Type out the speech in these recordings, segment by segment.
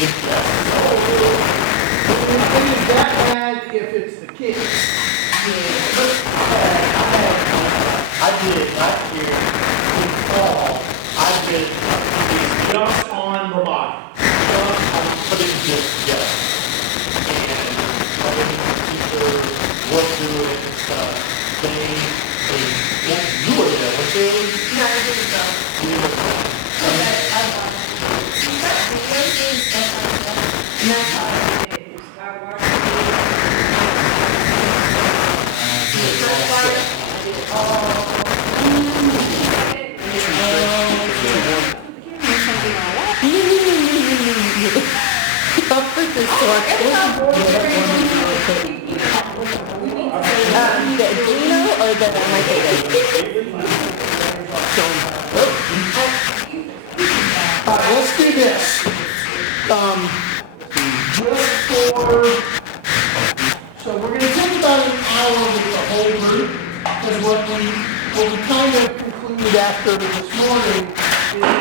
is that bad if it's the kids. I did it last year in fall. I did it just on robotics. I put it just together. And letting people work through it and stuff. You were there, weren't you? No, I didn't go. You were there. Okay, I got it. Wednesday stuff like that. And that's how I did it. I watched the first part. I did it all. The Gino or the my favorite? Let's do this. So we're going to take about an hour with the whole group, because what we kind of concluded after this morning is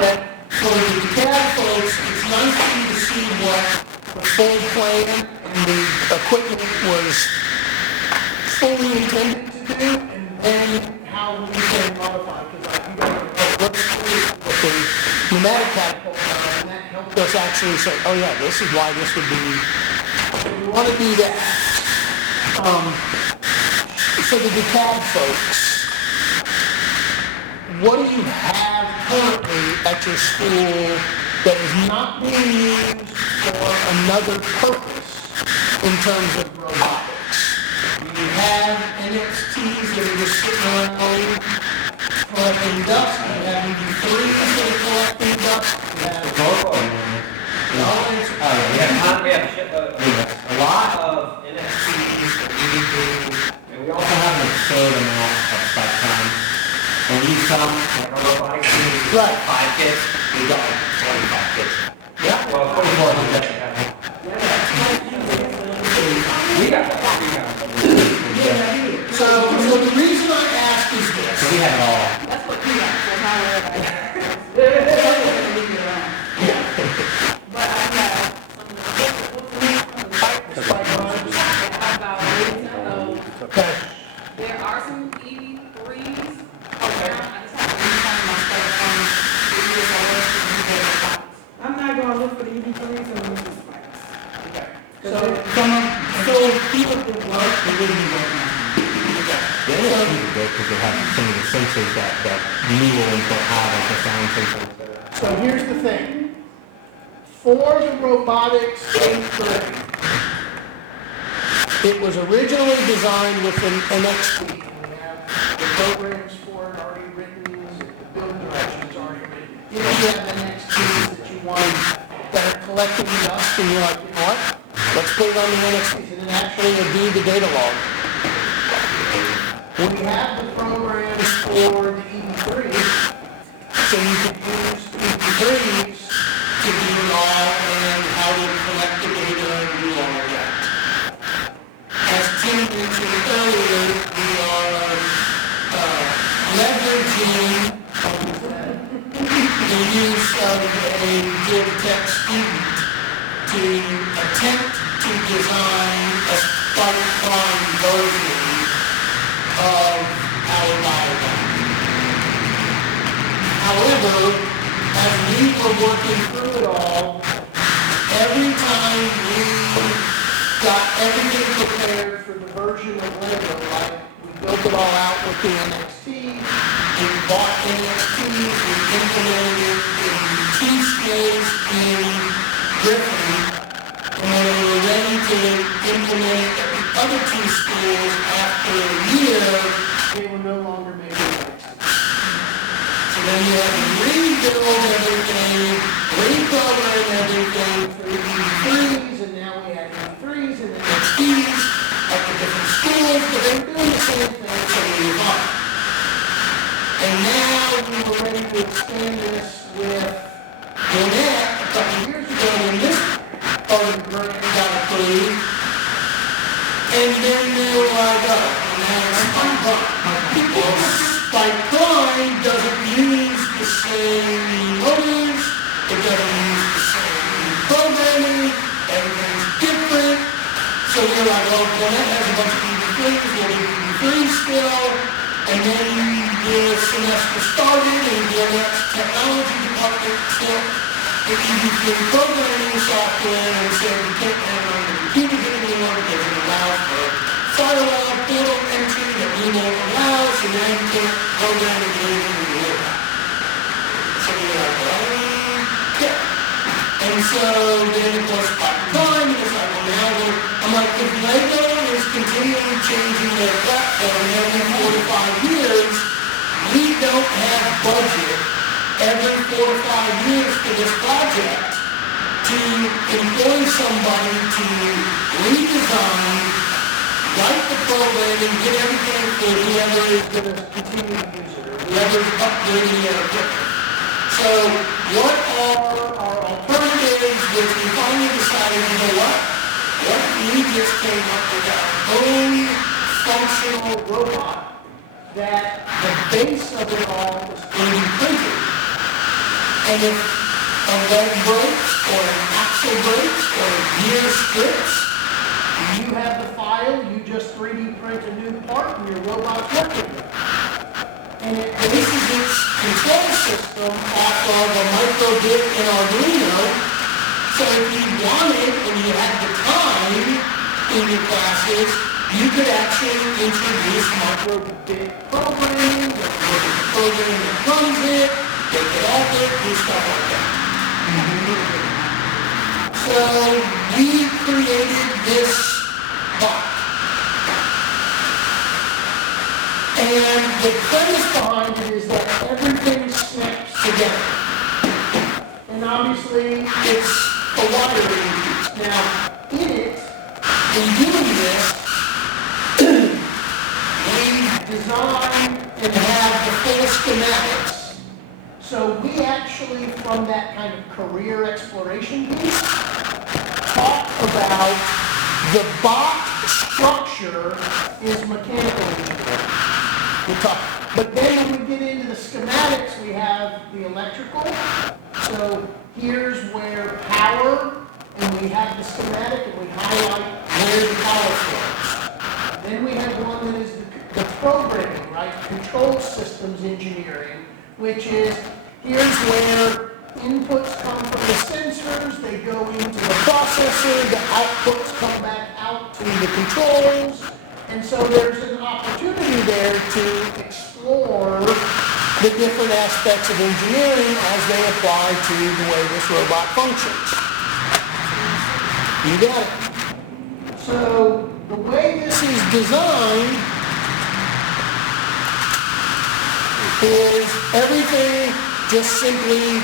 that for the CAD folks, it's nice for you to see what the full plan and the equipment was fully intended to do, and then how we can modify, because you guys are with the pneumatic catapult, and that helped us actually say, oh yeah, this is why this would be, we want to do that. So the DeKalb folks, what do you have currently at your school that is not being used for another purpose in terms of robotics? Do you have NXTs that are just sitting around collecting dust? Do you have EV3s that are collecting dust? Do you have We have a shitload, a lot of NFTs and EV3s, and we also have an absurd amount of cycle time. And we use some, like our robotics team, we use Right. 5 kits, we got like 25 kits. Yeah. Well, 44 of them. We got that. So the reason I ask is this. So we have it all. That's what we got, so how we're But I have some of the about Okay. there are some EV3s around. I just have to find my stuff from the I'm not gonna look for the EV3s and the spikes. Okay. So people that work, they wouldn't be working. The NFTs are great because they have some of the sensors that newer ones don't have, like the sound sensor, etc. So here's the thing. For the robotics 8th grade, it was originally designed with an NXT. We have the programs for it already written, the build directions already written. If you have NXTs that you want that are collecting dust and you're like, you know what? Let's put it on the NXTs and then actually do the data log. We have the programs for the EV3s, so you can use the EV3s to do it all and how to collect the data and do all of that. As Tim mentioned earlier, we are leveraging the use of a geotech student to attempt to design a Spartan version of our biobank. However, as we were working through it all, every time we got everything prepared for the version of Lego, like we built it all out with the NXT, we bought NXTs, we implemented it in T-Skills in Griffin, and when we were ready to implement it at the other two schools after a year, they were no longer making licenses. So then you had to rebuild everything, reprogram everything for EV3s, and now we have EV3s and NXTs at the different schools, but they were doing the same thing, so we move on. And now we were ready to expand this with Gwinnett a couple of years ago when this part of the grant got approved. And then they were like, oh, now it's Spike Prime. Well, Spike Prime doesn't use the same motors, it doesn't use the same program. programming, everything's different. So you're like, well, that has a bunch of EV3s, we'll do EV3s still. And then the semester started and the next technology department took the EV3 programming software and said we can't have it on the computers anymore because it allows for firewall portal entry that we won't allow, so now you can't program it using the internet. So you're like, yeah. And so then of course by time, it's like, well now I'm like, if Lego is continually changing their platform every 4 to 5 years, we don't have budget every 4 to 5 years for this project to employ somebody to redesign, write the programming, get everything for whoever is going to continue to use it, or whoever's upgrading their equipment. So what are our alternatives, which we finally decided, you know what? What if we just came up with our own functional robot that the base of it all is 3D printed? And if a leg breaks, or an axle breaks, or a gear strips, you have the file, you just 3D print a new part, and your robot's working. And it bases its control system off of a micro-bit in Arduino. So if you wanted, and you had the time in your classes, you could actually introduce micro-bit programming, look at the programming that runs it, take it off it, do stuff like that. So we created this bot. And the premise behind it is that everything snaps together. And obviously, it's a wiring piece. Now, in it, in doing this, we design and have the full schematics. So we actually, from that kind of career exploration piece, talk about the bot structure is mechanical engineering. But then when we get into the schematics, we have the electrical. So here's where power, and we have the schematic, and we highlight where the power flows. Then we have one that is the programming, right? Control systems engineering, which is here's where inputs come from the sensors, they go into the processor, the outputs come back out to the controls. And so there's an opportunity there to explore the different aspects of engineering as they apply to the way this robot functions. You got it. So the way this is designed is everything just simply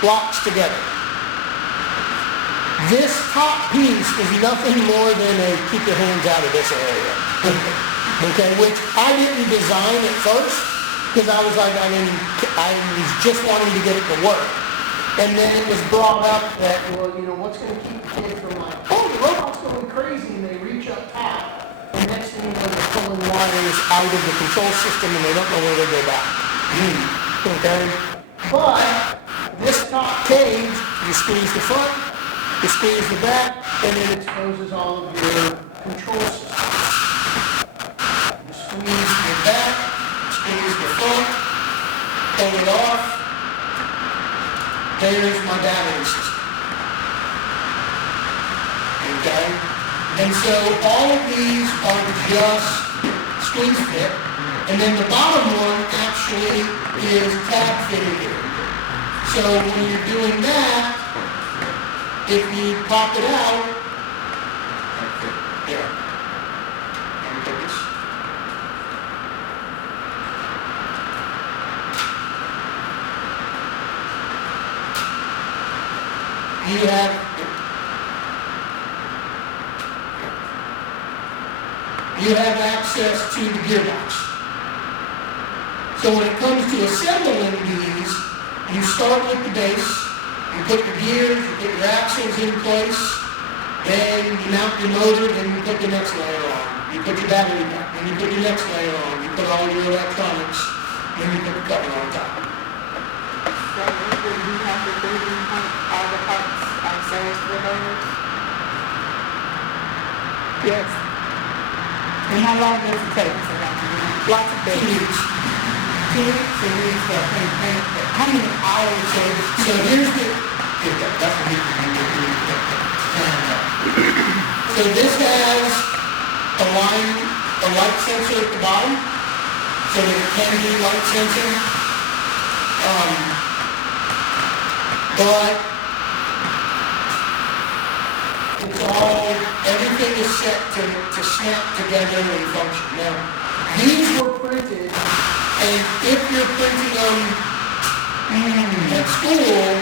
blocks together. This top piece is nothing more than a keep your hands out of this area. Okay, which I didn't design at first because I was like, I was just wanting to get it to work. And then it was brought up that, well, you know, what's going to keep the kid from like, oh, the robot's going crazy, and they reach up top. And next thing you know, they're pulling wires out of the control system and they don't know where they go back. Okay? But this top cage, you squeeze the front, you squeeze the back, and it exposes all of your control systems. You squeeze the back, squeeze the front, pull it off. There's my battery system. Okay? And so all of these are just squeeze fit. And then the bottom one actually is tab fitted here. So when you're doing that, if you pop it out, here. Let me take this. You have access to the gearbox. So when it comes to assembling these, you start with the base, you put your gears, you put your axles in place, then you mount your motor, then you put the next layer on. You put your battery back, then you put your next layer on, you put all your electronics, then you put the cover on top. So, do you have to do all the parts ourselves for those? Yes. And how long does it take? Lots of 2 things. weeks. 2 weeks, and we start paying. How many hours So, is so here's the, that's what we can do. So this has a light sensor at the bottom, so that it can do light sensing. But it's all, everything is set to snap together and function. Now, these were printed, and if you're printing them at school,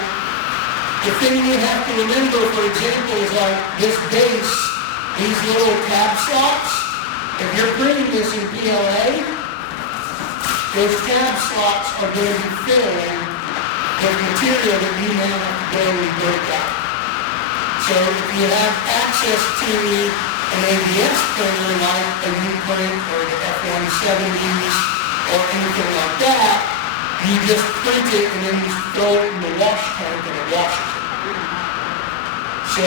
the thing you have to remember, for example, is like this base, these little tab slots. If you're printing this in PLA, those tab slots are going to be filled with material that you now have to go and break out. So if you have access to an ABS printer like a U-Print or the F-170s or anything like that, you just print it and then you throw it in the wash tank and it washes it. So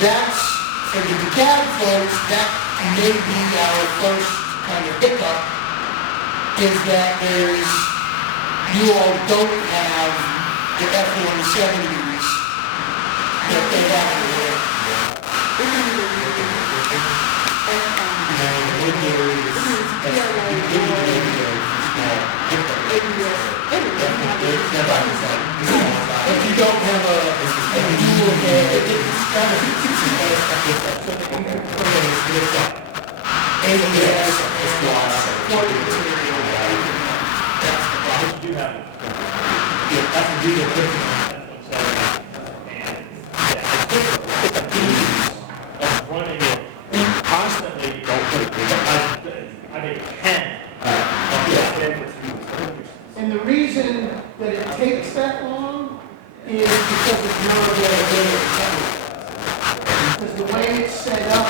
that's, for the DeKalb folks, that may be our first kind of hiccup, is that you all don't have the F-170s that they have in there. If you don't have a dual head, it's kind of ABS support material. That's the problem. You do have, yeah, that's a deal with and running it constantly, I mean, 10. And the reason that it takes that long is because of your availability. Because the way it's set up, I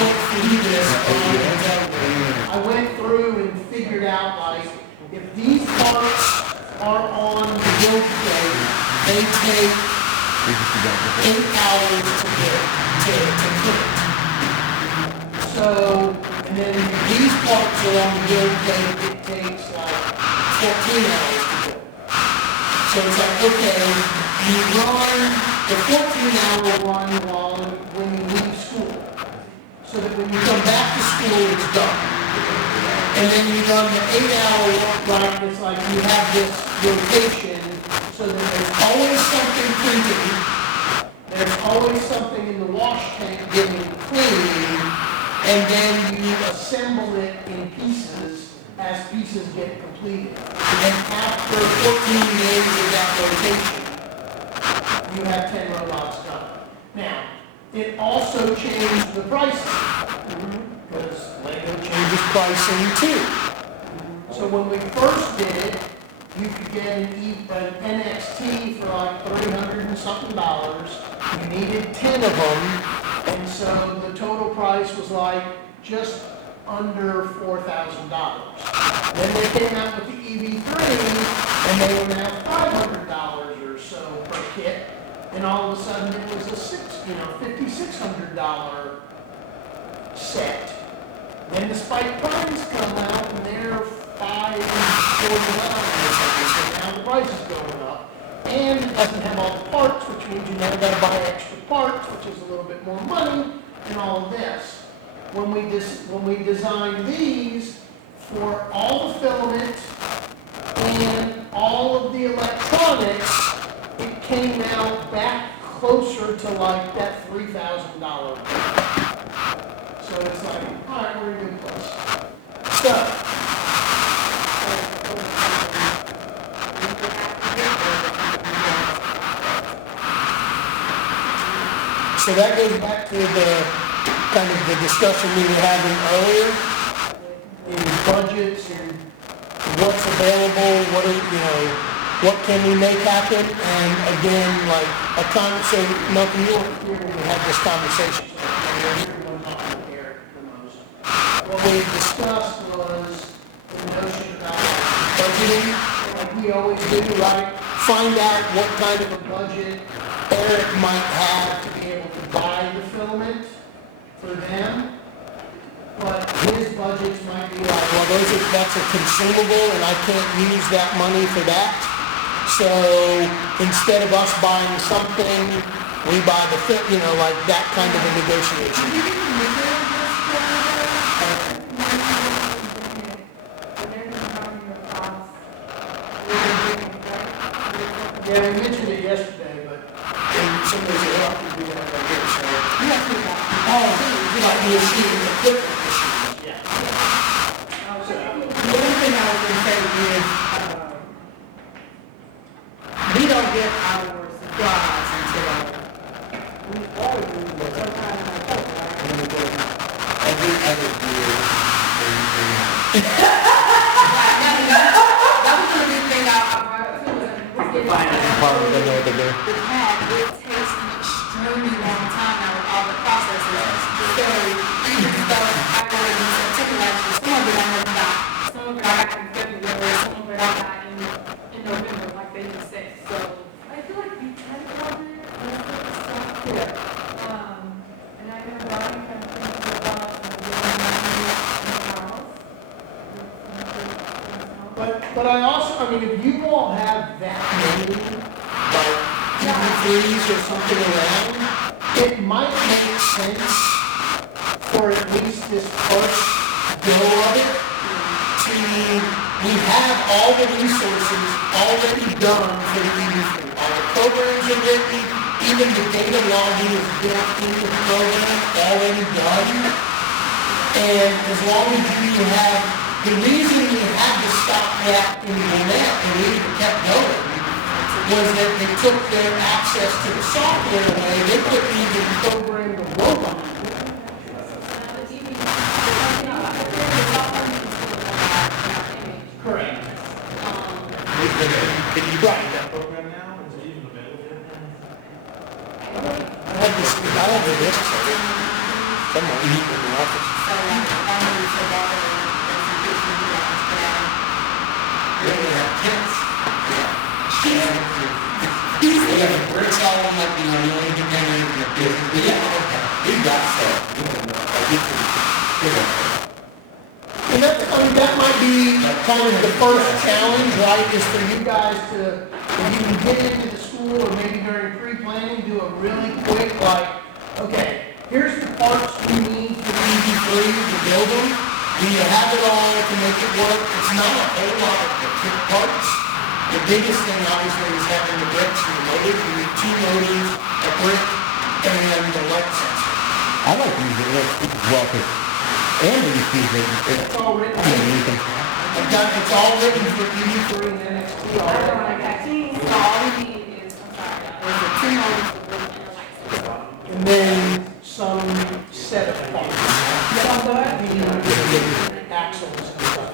went through this, I went through and figured out, like, if these parts are on the build plate, they take 8 hours to print. So, and then these parts are on the build plate, it takes like 14 hours to build. So it's like, okay, you run the 14-hour run when you leave school. So that when you come back to school, it's done. And then you run the 8-hour run, it's like you have this rotation, so that there's always something printing, there's always something in the wash tank getting clean, and then you assemble it in pieces as pieces get completed. And after 14 days of that rotation, you have 10 robots done. Now, it also changed the pricing, because Lego changes pricing too. So when we first did it, you could get an NXT for like $300 and something. You needed 10 of them, and so the total price was like just under $4,000. Then they came out with the EV3, and they were now $500 or so per kit, and all of a sudden it was a $5,600 set. Then the Spike Primes come out, and they're $549 or something, so now the price is going up. And it doesn't have all the parts, which means you now got to buy extra parts, which is a little bit more money, and all of this. When we designed these for all the filament and all of the electronics, it came out back closer to like that $3,000. So it's like, all right, we're in a good place. So that goes back to the kind of the discussion we were having earlier in budgets and what's available, what can we make happen, and again, like so Malcolm, you weren't here when we had this conversation. What we discussed was the notion about budgeting, like we always do, right? Find out what kind of a budget Eric might have to be able to buy the filament, for them. But his budgets might be like, well, that's a consumable and I can't use that money for that. So instead of us buying something, we buy the fit, like that kind of a negotiation. Yeah, we mentioned it yesterday, but some of those are up to do that right here, so. You have to, like the issue, the equipment issue. Yeah. The one thing I was gonna say is, we don't get our supplies until we always do, but sometimes I don't, right? Every other year, That was gonna be the thing I brought up too, was getting. department doesn't know what they're doing. The pad, it takes an extremely long time now with all the processes. So, even stuff I ordered in September last year, some of it I never got. Some of it I got in February, some of it I got in November, like they just said. So, I feel like we tend to order stuff. And I know Donnie from But I also, if you all have that many, like TV3s or something around, it might make sense for at least this first go of it to, we have all the resources already done for the EV3. All the programs are written, even the data logging is built into the program, already done. And as long as you have, the reason we had to stop that in Gwinnett and we kept going was that they took their access to the software away. They couldn't even program the robot. Correct. Can you write that program now? Is it even available? I have the disc somewhere in the office. Yeah, the bricks all might be on the independent, but yeah, we got stuff. And that might be kind of the first challenge, right, is for you guys to, if you can get into the school or maybe during pre-planning, do a really quick, like, okay, here's the parts we need for the EV3 to build them. Do you have it all to make it work? It's not a whole lot of parts. The biggest thing obviously is having the bricks and the motors. You need 2 motors, a brick, and the light sensor. I like to use it as well, because, and we use it. It's all written. It's all written for EV3 and NXT already. So all we need is, the 2 motors, the brick, and the light switch. And then some set of parts. The axles and stuff.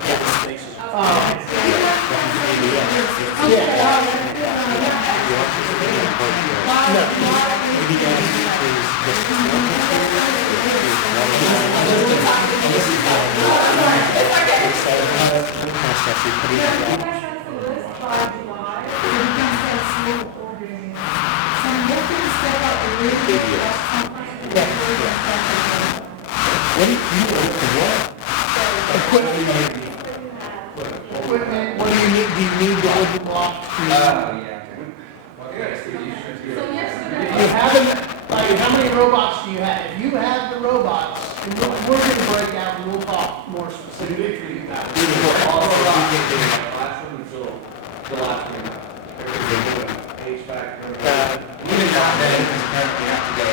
Equipment, what do you need? Do you need the wooden blocks? So yesterday. You haven't, like, how many robots do you have? If you have the robots, and we're gonna break out and we'll talk more specifically for you guys. Even not that, because apparently we have to go,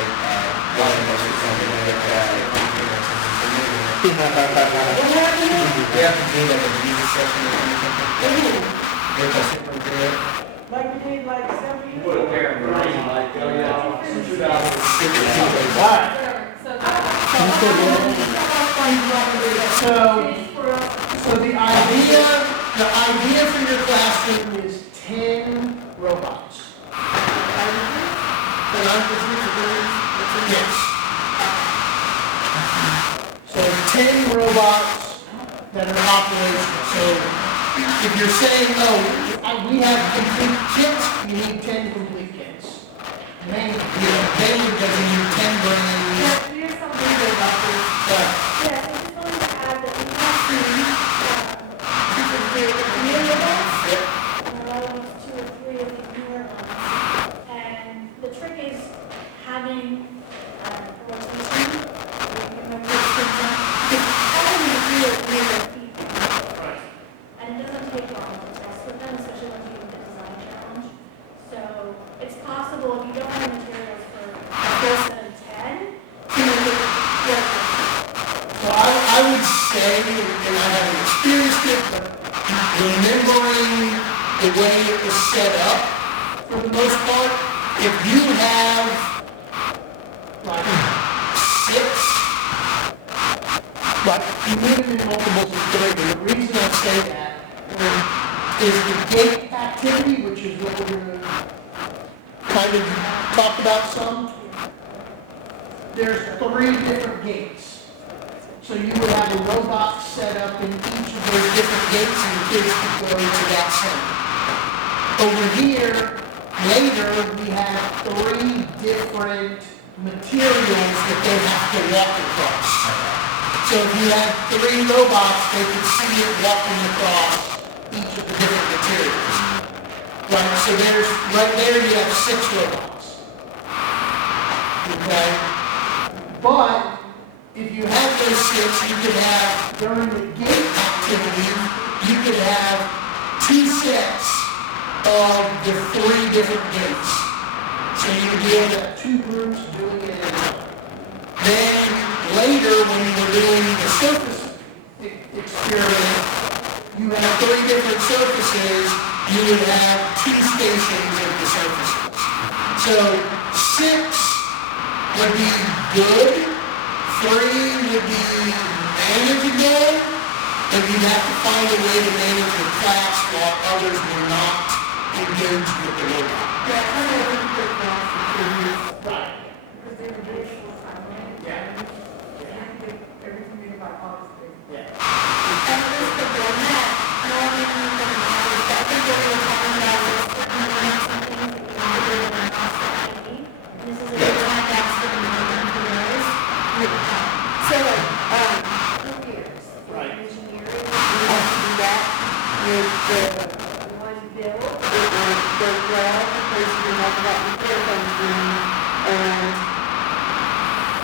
we have to do like a Jesus session or something. There's a different there. Like we did like 7 years. Alright, so the idea for your classroom is 10 robots. Yes. So 10 robots that are operational. So if you're saying, oh, we have complete kits, you need 10 complete kits. Mainly, doesn't need 10 brains. Here's something that possible, if you don't have materials for a full set of 10, to make it work. So I would say, and I haven't experienced it, but remembering the way it was set up, for the most part, if you have like 6, but you need them in multiples of 3, and the reason I say that is the gate activity, which is what we're going to kind of talk about some. There's 3 different gates. So you would have a robot set up in each of those different gates and the kids could go to that center. Over here, later, we have 3 different materials that they have to walk across. So if you had 3 robots, they could see it walking across each of the different materials. Right, so there's, right there you have 6 robots. Okay? But if you have those 6, you could have, during the gate activity, you could have 2 sets of the 3 different gates. So you would be able to have 2 groups doing it at a time. Then later, when you were doing the surface experiment, you have 3 different surfaces, you would have 2 stations of the surfaces. So 6 would be good. 3 would be manageable, but you'd have to find a way to manage your class while others were not engaged with the robot. Yeah, I know we put that Right. because they were very short time, right? Yeah. You have to get everything in by August. Yeah. And just to go on that, knowing that I think what we were talking about was something that you have to do in an offset ID. And this is a good time to ask for the materials. So like, computers, Right. engineering, we have to do that with the one bill, the well, because we have that repair engineering and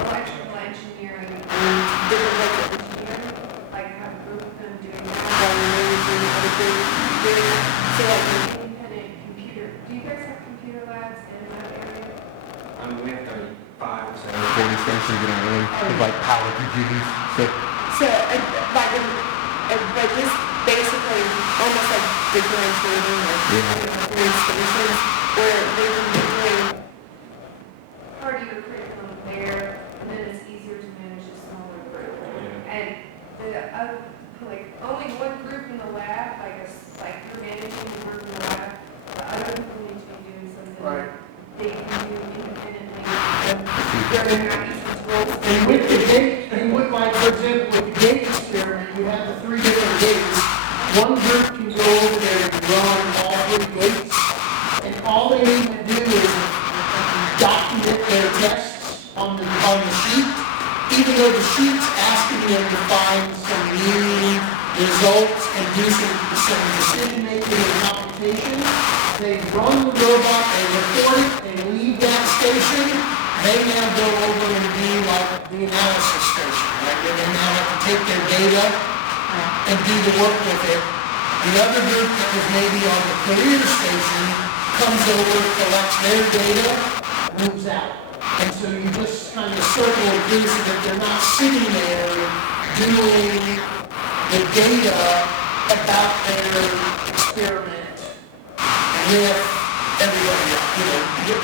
electrical engineering and different types of engineering, like have a group of them doing that, while we're doing other things, doing that. So like an independent computer, do you guys have computer labs in that area? I mean, we have 35 or so. 40 stations, you don't really, it's like power computers. So, but this basically almost like differentiating like three stations where they would be doing. Part of your curriculum there, and then it's easier to manage a smaller group. And the other, like, only one group in the lab, like you're managing the group in the lab, the other people need to be doing something Right. they can do independently. They're not using roles. And with the gate, and with like, for example, with the gate experiment, you have the 3 different gates. One group can go over there and run all 3 gates, and all they need to do is document their tests on the sheet, even though the sheet's asking them to find some new results and do some decision making and computation. They run the robot, they report it, they leave that station. They now go over and do like the analysis station, right? Where they now have to take their data and do the work with it. The other group that was maybe on the career station comes over, collects their data, moves out. And so you just kind of circle it through so that they're not sitting there doing the data about their experiment with everybody else,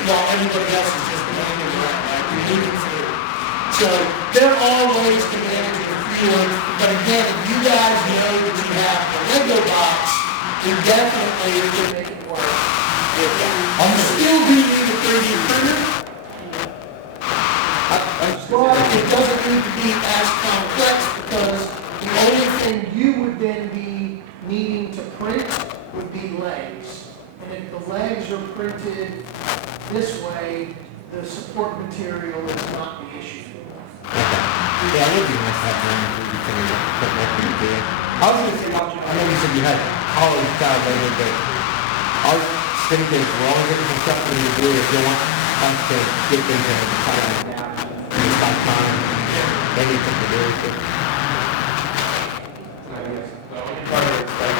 while everybody else is just managing it, right? You're moving through. So there are all ways to manage your field, but again, if you guys know that you have a Lego box, you definitely can make it work. You still do need a 3D printer, but it doesn't need to be as complex because the only thing you would then be needing to print would be legs. And if the legs are printed this way, the support material is not the issue. Yeah, it would be nice to have one that you can put more things there. I was gonna say, I know you said you had college style Lego, but I was thinking as long as it's something you do, if you want us to get them to kind of adapt in this time, they need something to do with it. So I guess the only part of it's like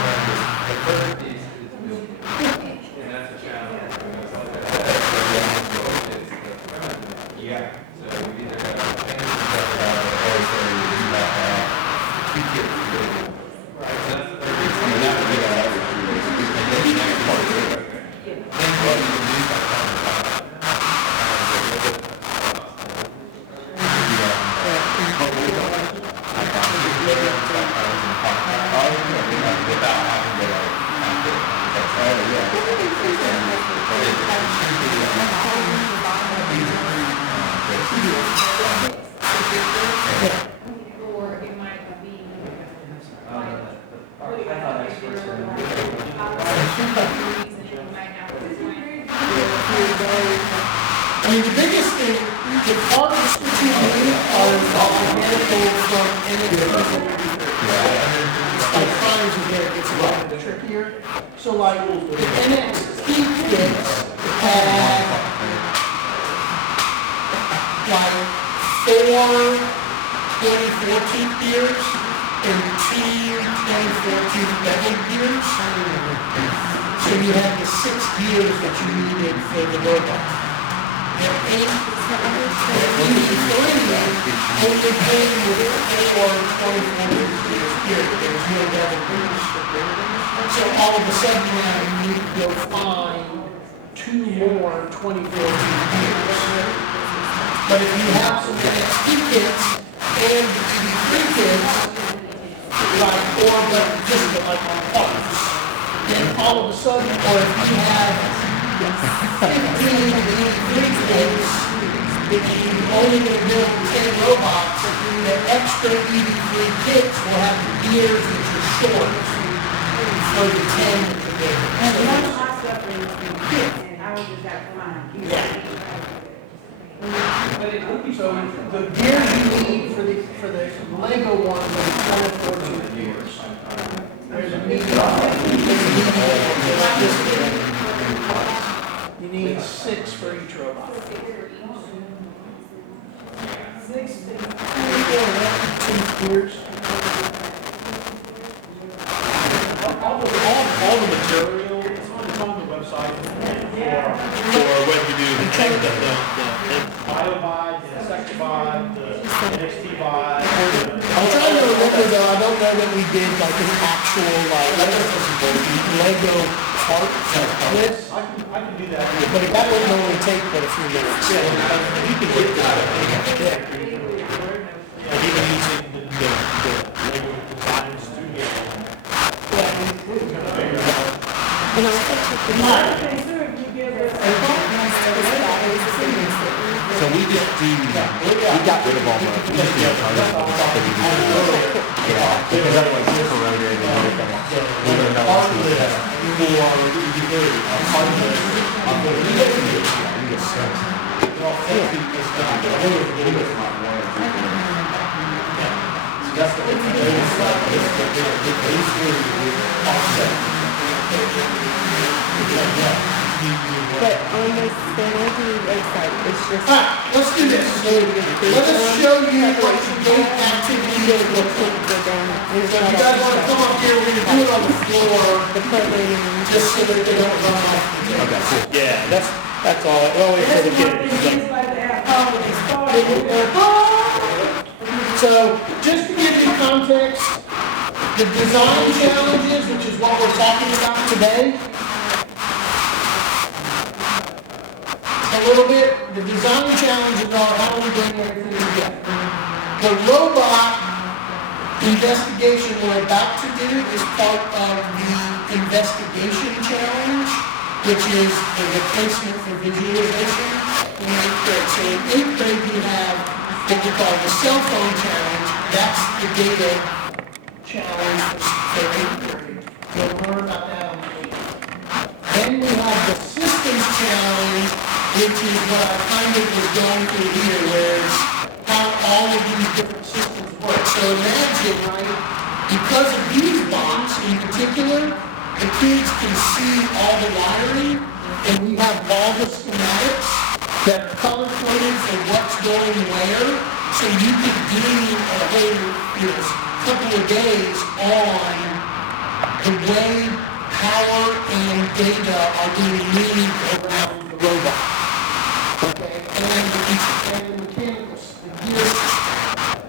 the first piece is building. And that's a challenge. Because like that, mean, the biggest thing, the parts that you need are identical from any of the like times of it, it's a lot trickier. So like, the NXT kits had like 4 2014 gears and 2 2014 bevel gears. So you had the 6 gears that you needed for the robot. And only came with 4 2014 gears here. There's no bevel gears. So all of a sudden now you need to go find 2 more 2014 gears. But if you have some NXT kits and the TV3 kits, like, or but just like on parts, then all of a sudden, or if you have 15 TV3 kits, if you only going to build 10 robots, the extra EV3 kits will have the gears that are short for the 10 that you build. And a lot of my stuff is in kits, and I was just got to find gears. Yeah. So the gears you need for the Lego one are 24 gears. There's a medium. You need 6 for each robot. 6 gears. All the material, it's on the website for what you do, the BioVibe, the Insectivide, the NXT Vibe. I'm trying to remember though, I don't know that we did like an actual like Lego part list, I can do that. but that wouldn't only take but a few minutes. You can get that. Yeah, even using the Lego Design Studio. And also check the So we just do, we got rid of all the, we just do a ton of stuff that we do. Yeah, because otherwise it's corroded and everything. We're gonna know what's in there. But on this, the Nike website, it's just. Alright, let's do this. Let us show you what the gate activity is. Go down. If you guys want to come up here, we're going to do it on the floor, The programming. just so that they don't run off the table. Okay, cool. Yeah, that's all, always for the kids. So, just to give you context, the design challenges, which is what we're talking about today, a little bit, the design challenges are how we bring everything together. The robot investigation we're about to do is part of the investigation challenge, which is the replacement for visualization in 8th grade. So in 8th grade, we have what we call the cell phone challenge. That's the data challenge for 8th grade. You'll learn about that on the 8th. Then we have the systems challenge, which is what I kind of was going through here, where it's how all of these different systems work. So imagine, right, because of these blocks in particular, the kids can see all the wiring, and we have all the schematics that are color-coded for what's going where, so you could do a whole couple of days on the way power and data are being moved around the robot. Okay, and the mechanical, the gear system,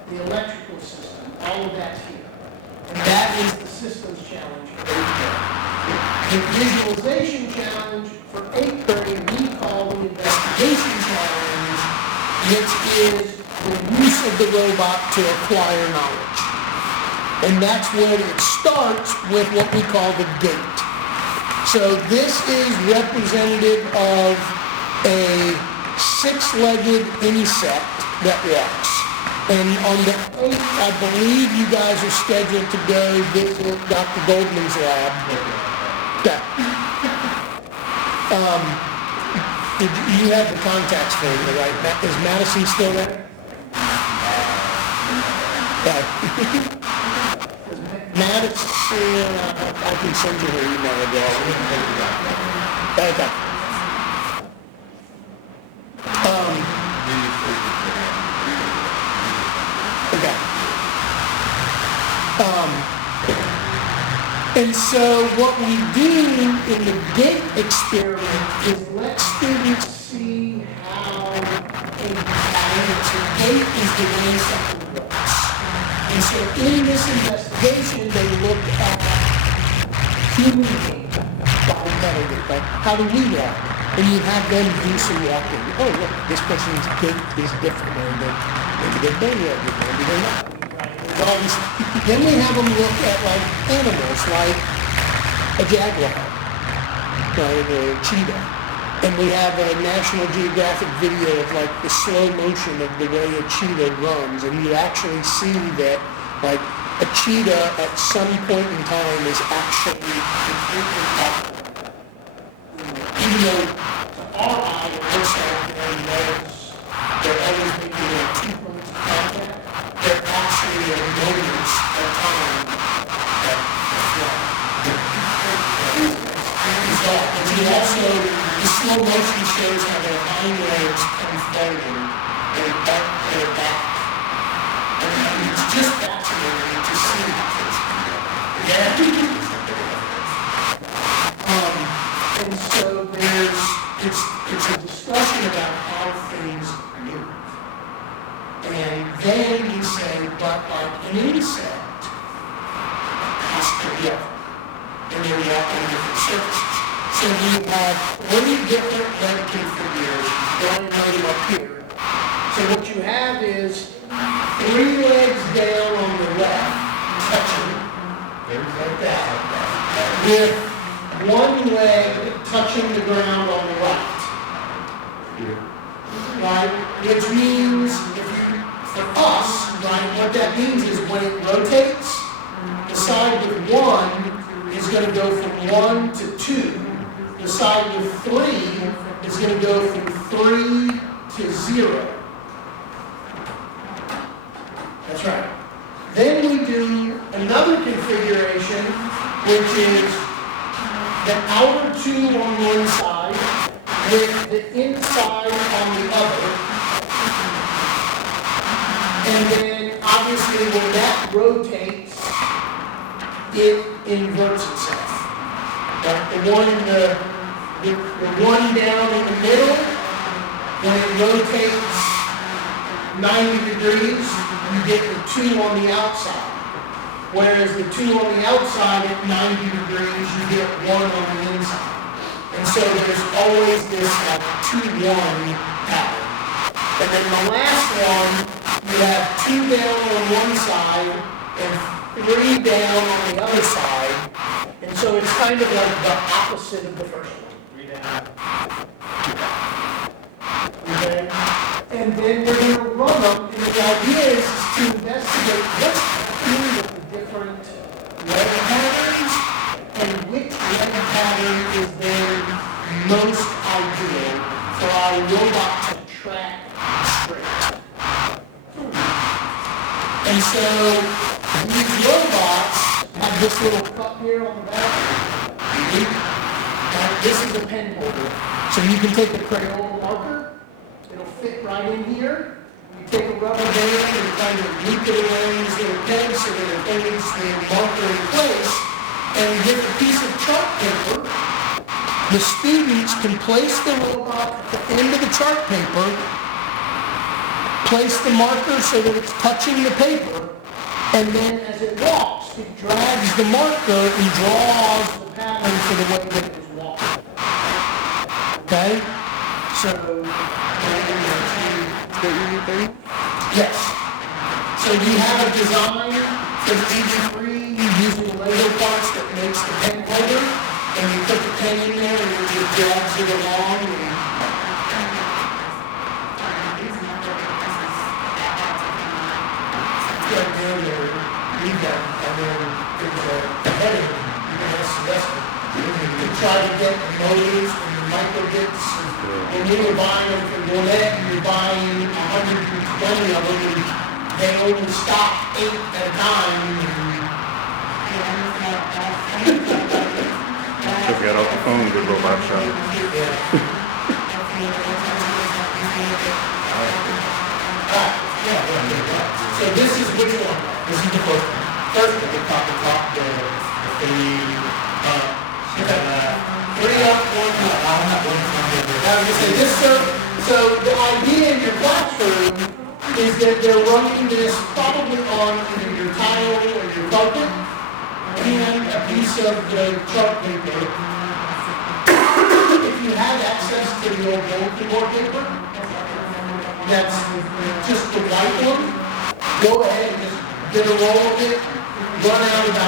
the electrical system, all of that's here. And that is the systems challenge for 8th grade. The visualization challenge for 8th grade we call the investigation challenge, which is the use of the robot to acquire knowledge. And that's where it starts with what we call the gate. So this is representative of a 6-legged insect that walks. And on the 8th, I believe you guys are scheduled to go visit Dr. Goldman's lab. Okay. you have the contacts for me, right? Is Madison still there? Yeah. Madison, I can send you her email address. Okay. Okay. And so what we do in the GATE experiment is let students see how so GATE is the way something works. And so in this investigation, they looked at human gait, body metal gait, like how do we walk? And you have them do some walking. Oh, look, this person's gait is different. Maybe they're barrier, maybe they're not. All these, then we have them look at like animals, like a jaguar, right, or a cheetah. And we have a National Geographic video of like the slow motion of the way a cheetah runs, and you actually see that like a cheetah at some point in time is actually completely off. Even though to our eye it looks like they're always making a 2 points of contact, they're actually at moments of time that and he also, the slow motion shows how their hind legs come forward and back to their back. And it's just fascinating to see. Yeah. And so it's a discussion about how things move. And then you say, but like an insect has to be up. And they walk on different surfaces. So we have 3 different leg configurations. Don't write them up here. So what you have is 3 legs down on the left, touching, like that, with 1 leg touching the ground on the right. Right? Which means, for us, right, what that means is when it rotates, the side with 1 is going to go from 1 to 2. The side with 3 is going to go from 3 to 0. That's right. Then we do another configuration, which is the outer 2 on one side with the inside on the other. And then obviously when that rotates, it inverts itself. Right? The one down in the middle, when it rotates 90 degrees, you get the 2 on the outside. Whereas the 2 on the outside at 90 degrees, you get 1 on the inside. And so there's always this like 2-1 pattern. And then the last one, you have 2 down on one side and 3 down on the other side. And so it's kind of like the opposite of the first one. 3 down. Okay? And then we're going to run them, and the idea is to investigate what's happening with the different leg patterns and which leg pattern is then most ideal for our robot to track straight. And so these robots have this little cup here on the back. And this is a pen holder. So you can take a Crayola marker. It'll fit right in here. You take a rubber band and kind of loop it around these little pegs so that it holds the marker in place. And with a piece of chart paper, the students can place the robot at the end of the chart paper, place the marker so that it's touching the paper, and then as it walks, it drags the marker and draws the pattern for the way that it was walking. Okay? So, yes. So you have a design for the EV3 using the Lego parts that makes the pen holder, and you put the pen in there and it just drags it along. You try to get the motors and the micro bits. When you were buying them from Gwinnett, and you're buying 120 of them, and they only stock 8 at a time. Just got off the phone with Robot Shop. So this is which one? This is the first one. First one, the top, the three up, one up. I don't have one. I was gonna say this, so the idea in your classroom is that they're running this probably on either your tile or your carpet and a piece of the chart paper. If you have access to the old bulletin board paper, that's just the white one, go ahead and just get a roll of it, run out about